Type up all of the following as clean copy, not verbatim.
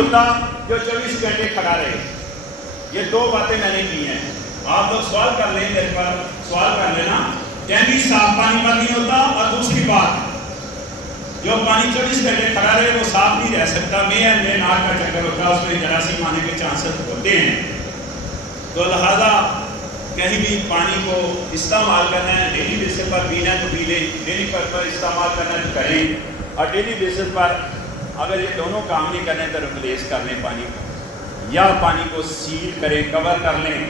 ہوتا جو 24 گھنٹے کھڑا رہے. یہ دو باتیں میں نے کی ہیں. آپ لوگ سوال کر لیں, میرے پر سوال کر لینا. ٹینکی صاف پانی پر نہیں ہوتا, اور دوسری بات جو پانی 24 گھنٹے کھڑا رہے وہ صاف نہیں رہ سکتا, میں ناک کا چکر ہوتا ہے, اس میں جراثیم آنے کے چانسز ہوتے ہیں. تو لہذا کہیں بھی پانی کو استعمال کرنا ہے, ڈیلی بیسس پر پینا ہے تو پی لیں, ڈیلی پر استعمال کرنا ہے تو کریں, اور ڈیلی بیسس پر اگر یہ دونوں کام نہیں کرنے تو ریپلیس کر لیں پانی کو, یا پانی کو سیل کریں, کور کر لیں.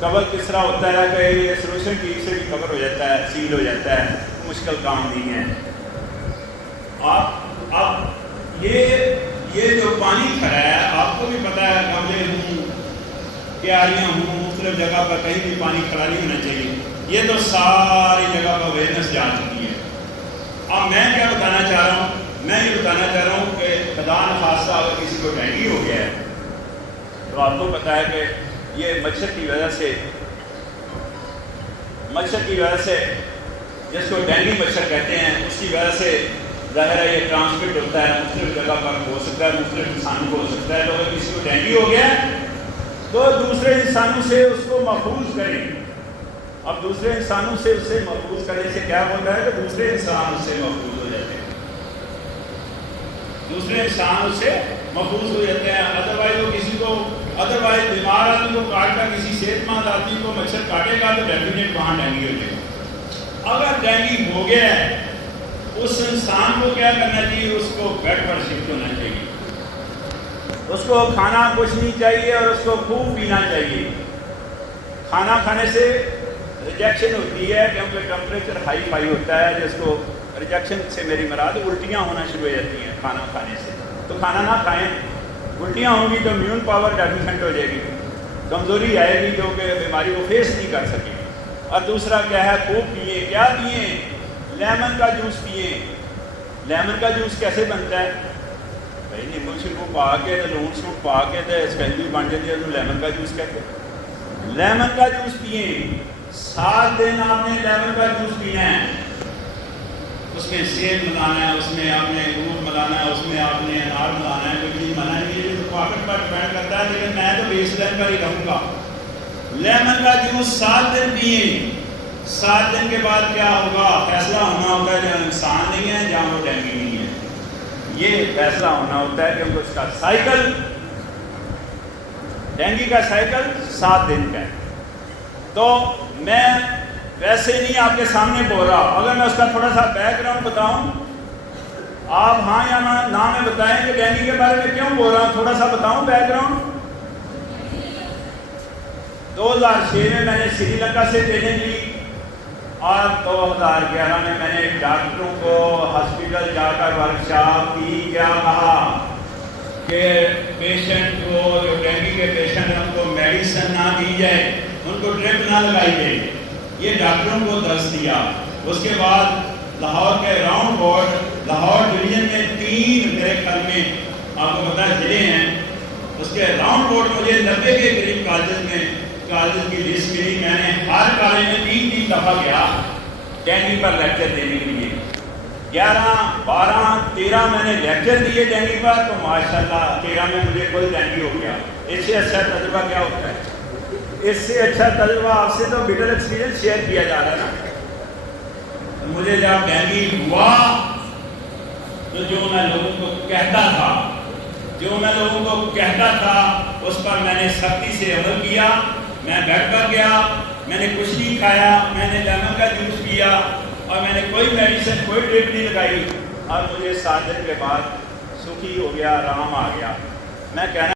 کور کس طرح ہوتا ہے کہ یہ سلوشن ٹیپ سے بھی کور ہو جاتا ہے, سیل ہو جاتا ہے, مشکل کام نہیں ہے. اب یہ جو پانی کھڑا ہے آپ کو بھی پتہ ہے, گملے ہوں, کیاریاں ہوں, مختلف جگہ پر کہیں بھی پانی کھڑا نہیں ہونا چاہیے. یہ تو ساری جگہ پر اویئرنیس جا چکی ہے. اب میں کیا بتانا چاہ رہا ہوں, میں یہ بتانا چاہ رہا ہوں کہ خدا نخواستہ اگر کسی کو ڈینگی ہو گیا ہے تو آپ کو پتہ ہے کہ یہ مچھر کی وجہ سے جس کو ڈینگی مچھر کہتے ہیں اس کی وجہ سے ظاہر ہے یہ ٹرانسمٹ ہوتا ہے, مختلف جگہ پر ہو سکتا ہے, مختلف انسانوں کو ہو سکتا ہے. تو اگر کسی کو ڈینگی ہو گیا ہے تو دوسرے انسانوں سے اس کو محفوظ کریں. اب دوسرے انسانوں سے اسے محفوظ کرنے سے کیا ہوتا ہے کہ دوسرے انسان اس سے محفوظ ہو جاتے ہیں, دوسرے انسان اس سے محفوظ ہو جاتے ہیں. ادروائز بیمار آدمی کو کاٹ کر کسی صحت مند آدمی کو مچھر کاٹے گا تو ڈیفینیٹ وہاں ڈینگی ہو جائے گا. اگر ڈینگی ہو گیا ہے اس انسان کو کیا کرنا چاہیے, اس کو بیڈ پر شفٹ ہونا چاہیے, اس کو کھانا کچھ نہیں چاہیے اور اس کو خوب پینا چاہیے. کھانا کھانے سے ریجیکشن ہوتی ہے کیونکہ ٹمپریچر ہائی فائی ہوتا ہے, جس کو ریجیکشن سے میری مراد الٹیاں ہونا شروع ہو جاتی ہیں کھانا کھانے سے. تو کھانا نہ کھائیں, الٹیاں ہوں گی تو امیون پاور ڈیفیشنٹ ہو جائے گی, کمزوری آئے گی جو کہ بیماری کو فیس نہیں کر سکے. اور دوسرا کیا ہے, خوب پئیں. کیا پئیں؟ لیمن کا جوس پئیں. لیمن کا جوس کیسے بنتا ہے بھائی, نیمبو شمبو پا کے لون شون پا کے اسکینڈی بن جاتی ہے, تو لیمن کا جوس کہتے ہیں. لیمن کا جوس پئیں. 7 دن آپ نے لیمن کا جوس پینا ہے. اس میں سیب ملانا ہے, اس میں آپ نے انگور ملانا ہے, اس میں آپ نے انار ملانا ہے. کوئی چیز منع نہیں ہے, تو پاکٹ پر ڈپینڈ کرتا ہے, لیکن میں تو بیس لائن پر ہی رہوں گا. لیمن کا جوس 7 دن پئیں. 7 دن کے بعد کیا ہوگا, فیصلہ ہونا ہوتا ہے جہاں انسان نہیں ہے جہاں وہ ڈینگی نہیں ہے. یہ فیصلہ ہونا ہوتا ہے کیونکہ اس کا سائیکل, ڈینگی کا سائیکل 7 دن کا ہے. تو میں ویسے نہیں آپ کے سامنے بول رہا, اگر میں اس کا تھوڑا سا بیک گراؤنڈ بتاؤں, آپ ہاں یا نہ میں بتائیں کہ ڈینگی کے بارے میں کیوں بول رہا ہوں. تھوڑا سا بتاؤں بیک گراؤنڈ. 2006 میں نے سری لنکا سے ٹریننگ لی, اور 2011 میں نے ڈاکٹروں کو ہاسپٹل جا کر ورکشاپ کی. کیا کہا کہ پیشنٹ کو, جو ڈینگی کے پیشنٹ ہیں ان کو میڈیسن نہ دی جائے, ان کو ڈرپ نہ لگائی جائے. یہ ڈاکٹروں کو درس دیا. اس کے بعد لاہور کے راؤنڈ بورڈ, لاہور ڈویژن میں 3 میرے خیال میں آپ کو پتہ ہے ضلع ہیں, اس کے راؤنڈ بورڈ مجھے 90 کے قریب کالجز کی لسٹ ملی. میں نے ہر کالج میں 3 دفعہ گیا ڈینگی پر لیکچر دینے کے لیے. 11, 12, 13 میں نے لیکچر دیے ڈینگی پر, تو ماشاءاللہ 13 میں مجھے کوئی ڈینگی ہو گیا. اس سے اچھا تجربہ کیا ہوتا ہے, اس سے اچھا تجربہ آپ سے تو بٹر ایکسپیرینس شیئر کیا جا رہا ہے نا. مجھے جب ڈینگی ہوا تو جو میں لوگوں کو کہتا تھا اس پر میں نے سختی سے عمل کیا. میں بیڈ پر گیا, میں نے کچھ نہیں کھایا, میں نے لیمن کا جوس پیا, اور میں نے کوئی میڈیسن, کوئی ڈرپ نہیں لگائی, اور مجھے 7 دن کے بعد سکھی ہو گیا, آرام آ گیا. میں کہنا